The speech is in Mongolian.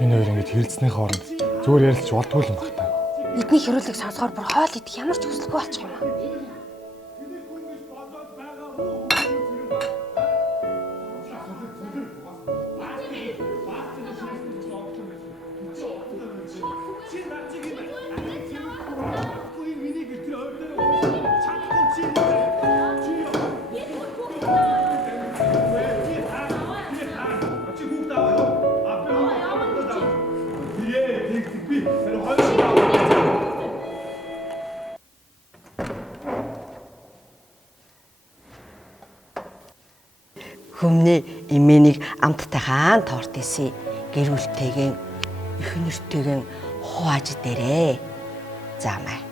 Энэ хоёр ингэж хэлцсэний хооронд зүгээр ярилцж болтгүй юм баг та. Бидний хэрүүлэг сонсохоор бүр хоол идэх ямар ч хүсэлгүй болчих юм аа. Хүмүүний эмээнийг амттайхан торт исэн гэр бүлтэйгэн их нэртэйгэн хувааж дээрээ. За маа.